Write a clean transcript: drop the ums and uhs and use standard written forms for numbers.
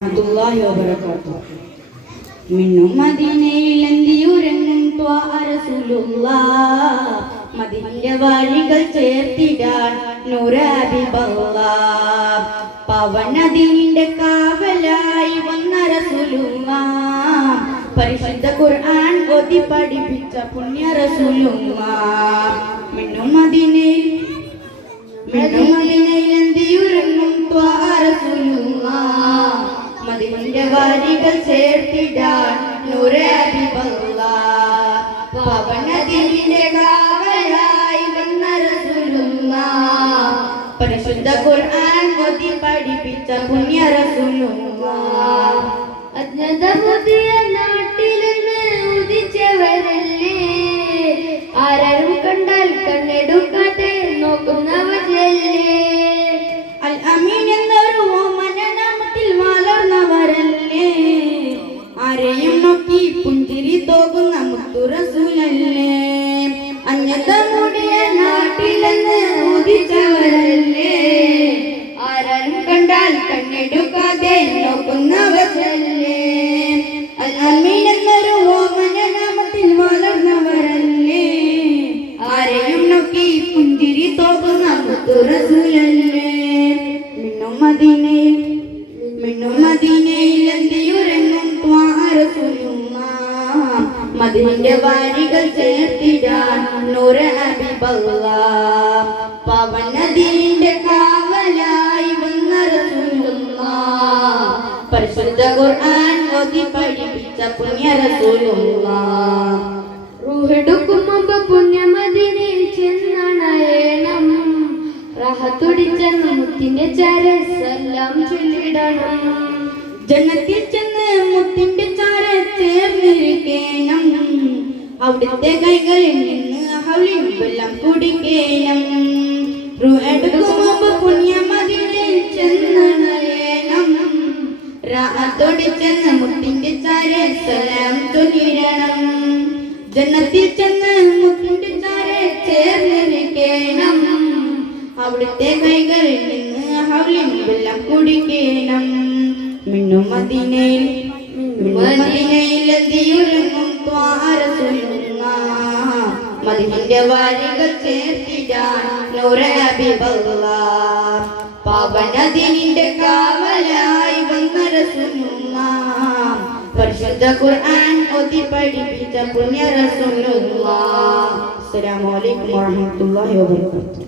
warahmatullahi wabarakatuh. മിന്നും മദീനയിൽ എന്തിയുറങ്ങും ത്വാ റസൂലുള്ളാഹ് മദീനയുടെ വഴികൾ ചേർത്തിടാൻ നൂറ് ഹബീബല്ലാഹ് പവനദീനിന്റെ കാവലായി വന്ന റസൂലുള്ളാഹ് പരിശുദ്ധ ഖുർആൻ ഓതി പഠിപ്പിച്ച പുണ്യ റസൂലുള്ളാഹ് മിന്നും മദീനയിൽ എന്തിയുറങ്ങും ത്വാ റസൂലുള്ളാഹ് മദീനയുടെ വഴികൾ ചേർത്തിടാൻ നൂറ് ഹബീബല്ലാഹ് പവനദീനിന്റെ കാവലായി വന്ന റസൂലുള്ളാഹ് പരിശുദ്ധ ഖുർആൻ ഓതി പഠിപ്പിച്ച പുണ്യ റസൂലുള്ളാഹ് അജ്ഞത പുതിയ നാട്ടിൽ നിന്ന് ഉദിച്ചവരല്ലേ ആരും കണ്ടാൽ കണ്ണെടുക്കാതെ നോക്കുന്നവരല്ലേ അൽ അമീൻ എന്നൊരു ഓമനനാമത്തിൽ വളർന്നവരല്ലേ ആരെയും നോക്കി പുഞ്ചിരി തോകുന്ന മുത്തു റസൂലല്ലേ അന്യത മൂടിയ നാട്ടിലെന്ന് ഉദിച്ചവരല്ലേ ആരും കണ്ടാൽ കണ്ണെടുക്കാതെ നോക്കുന്നവരല്ലേ അൽ അമീൻ എന്നൊരു ഓമനനാമത്തിൽ വളർന്നവരല്ലേ ആരെയും നോക്കി പുഞ്ചിരി തോകുന്ന മുത്തു റസൂലല്ലേ മിന്നും മദീനയിൽ എന്തിയുറങ്ങും ത്വാ റസൂലുള്ളാഹ് മദീനയുടെ വഴികൾ ചേർത്തിടാൻ നൂറ് ഹബീബല്ലാഹ് പവനദീനിന്റെ കാവലായി വന്ന റസൂലുള്ളാഹ് പരിശുദ്ധ ഖുർആൻ ഓതി പഠിപ്പിച്ച പുണ്യ റസൂലുള്ളാഹ് റൂഹെടുക്കും മുമ്പ് പുണ്യമദീനയിൽ ചെന്നണയണം റാഹത്തുടിച്ചെന്ന മുത്തിന്റെ ചാരെ സലാം ചൊല്ലിടണം ജന്നത്തിൽ ചെന്ന് മുത്തിന്റെ ചാരെ ചേർന്നിരിക്കണം അവിടുത്തെ കൈകളിൽ നിന്ന് ഹൗലിൻ വെള്ളം കുടിക്കണം റൂഹെടുക്കും മുമ്പ് പുണ്യമദീനയിൽ ചെന്നണയണം റാഹത്തോടിച്ചെന്ന് മുത്തിന്റെ ചാരെ സലാം ചൊല്ലിടണം ജന്നത്തിൽ ചെന്ന് മുത്തിന്റെ ചാരെ ചേർന്നിരിക്കണം അവിടുത്തെ കൈകളിൽ നിന്ന് ഹൗലിൻ വെള്ളം കുടിക്കണം മിന്നും മദീനയിൽ എന്തിയുറങ്ങും ത്വാ റസൂലുള്ളാഹ് മദീനയുടെ വഴികൾ ചേർത്തിടാൻ നൂറ് ഹബീബല്ലാഹ് പവനദീനിന്റെ കാവലായി വന്ന റസൂലുള്ളാഹ് പരിശുദ്ധ ഖുർആൻ ഓതി പഠിപ്പിച്ച പുണ്യ റസൂലുള്ളാഹ്. അസ്സലാമു അലൈക്കും വറഹ്മത്തുള്ളാഹി വബറകാതുഹു.